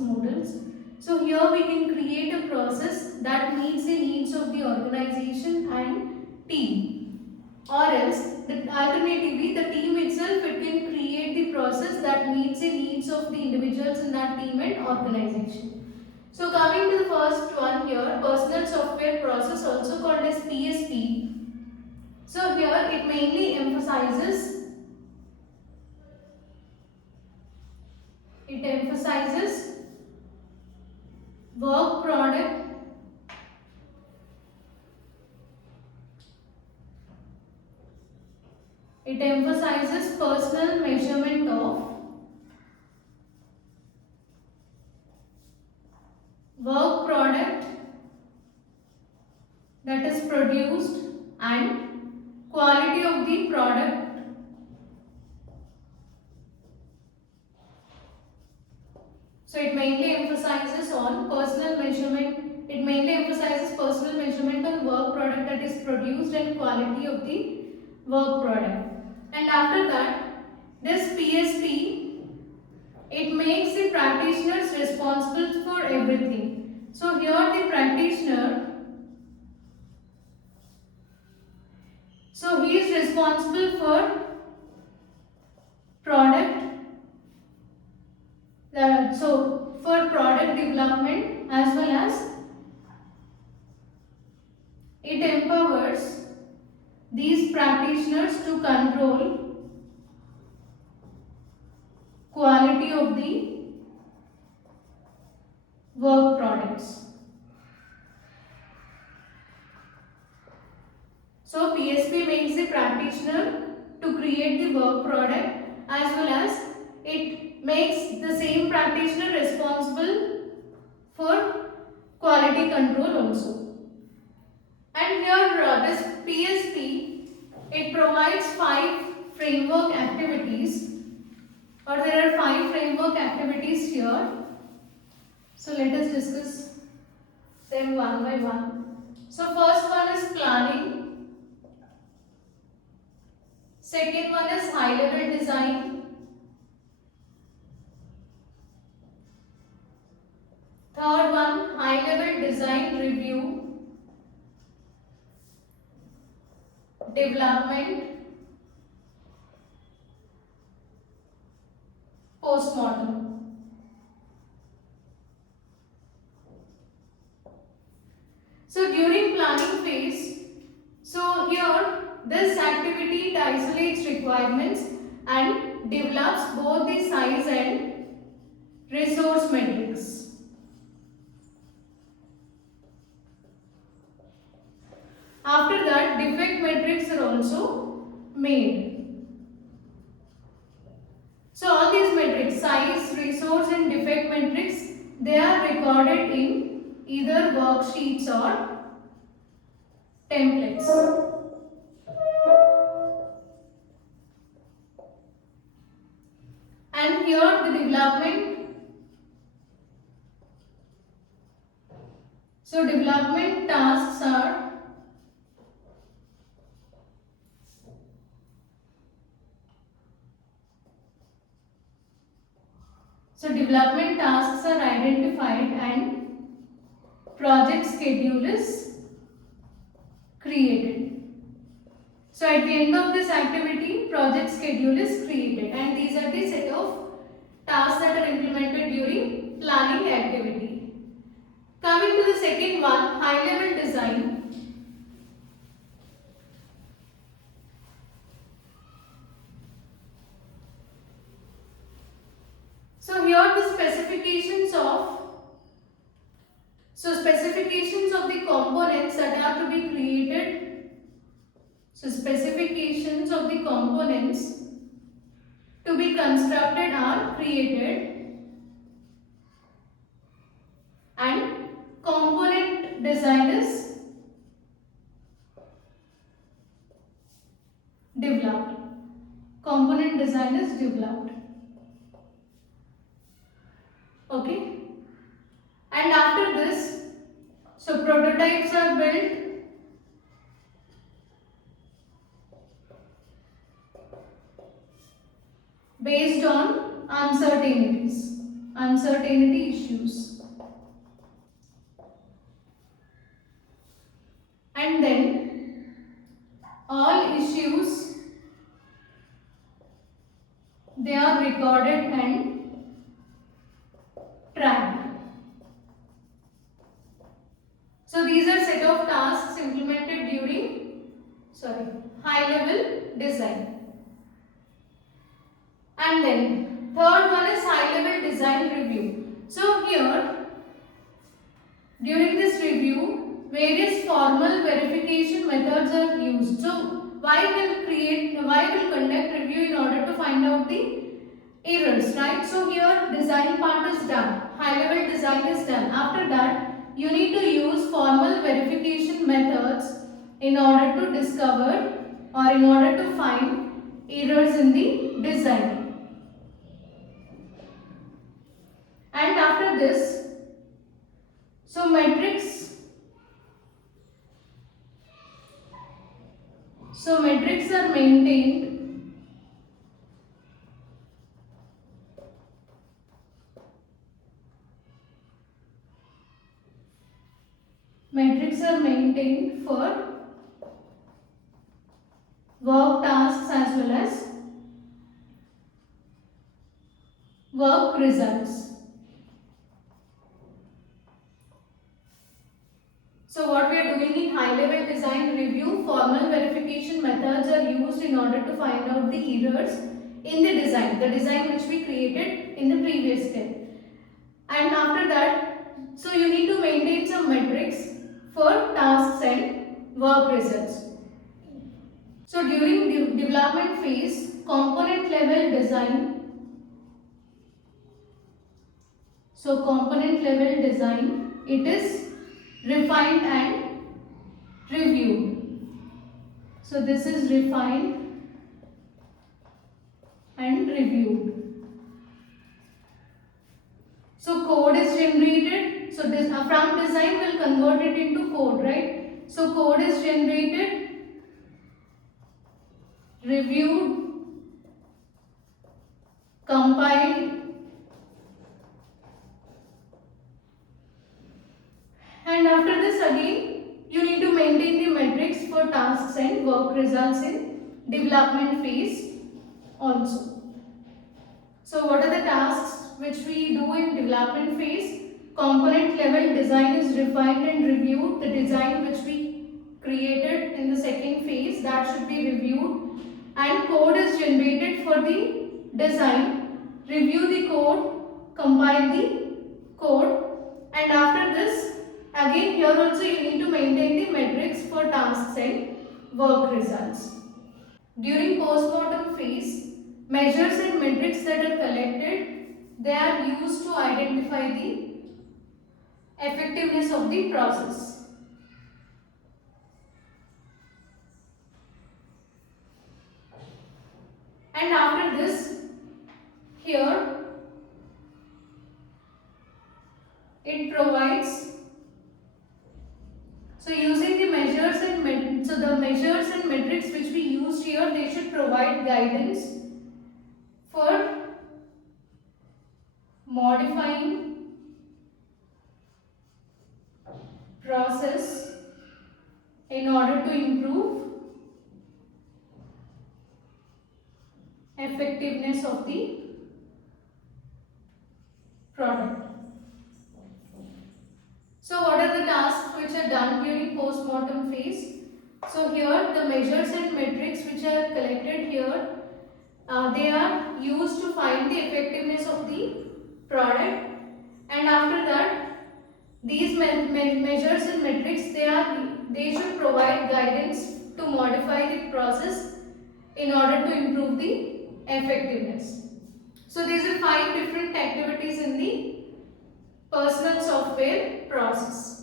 models. So here we can create a process that meets the needs of the organization and team, or else alternatively the team itself, it can create the process that meets the needs of the individuals in that team and organization. So coming to the first one here, personal software process, also called as PSP. So here it mainly emphasizes work product, it emphasizes personal measurement of work product that is produced and quality of the product. So it mainly emphasizes on personal measurement. It mainly emphasizes personal measurement on work product that is produced and quality of the work product. And after that, this PSP, it makes the practitioners responsible for everything. So here the practitioner, so he is responsible for product, for product development, as well as it empowers these practitioners to control quality of the work products. So PSP makes the practitioner to create the work product, as well as it makes the same practitioner responsible for quality control also. And here this PSP, it provides 5 framework activities, or there are 5 framework activities here. So let us discuss them one by one. So first one is planning, second one is high level design, third one high level design review, development, postmortem. So during planning phase, so here this activity isolates requirements and develops both the size and resource metrics. After that, defect metrics are also made. So all these metrics, size, resource and defect metrics, they are recorded in either worksheets or templates. And here the development, so development tasks are identified and project schedule is created. So at the end of this activity, project schedule is created, and these are the set of tasks that are implemented during planning activity. Coming to the second one, high level design. So here the specifications of the components that are to be created. So specifications of the components to be constructed are created, and component design is developed. Component design is developed. Okay. And after this, so prototypes are built, based on uncertainties. uncertainty issues. And then all issues, they are recorded and tracked. So these are set of tasks implemented during high level design. And then third one is high level design review. So here during this review various formal verification methods are used. So why will conduct review in order to find out the errors, right? So here design part is done, high level design is done. After that you need to use formal verification methods in order to discover or in order to find errors in the design. And after this, so metrics are maintained for work tasks as well as work results. So what we are doing in high level design review, formal verification methods are used in order to find out the errors in the design which we created in the previous step. And after that, so you need to maintain some metrics for tasks and work results. So during the development phase, component level design, it is refined and reviewed. So this is refined and reviewed. So code is generated. So this from design will convert it into code, right? So code is generated, reviewed, compiled, and after this again you need to maintain the metrics for tasks and work results in development phase also. So what are the tasks which we do in development phase? Component level design is refined and reviewed. The design which we created in the second phase, that should be reviewed, and code is generated for the design. Review the code, compile the code, and after this again here also you need to maintain the metrics for tasks and work results. During postmortem phase, measures and metrics that are collected, they are used to identify the effectiveness of the process. And after this, here it provides, so using the measures and metrics which we used here, they should provide guidance for modifying process in order to improve effectiveness of the product. So what are the tasks which are done during postmortem phase? So here the measures and metrics which are collected here, they are used to find the effectiveness of the product, and after that these measures and metrics, they should provide guidance to modify the process in order to improve the effectiveness. So these are 5 different activities in the personal software process.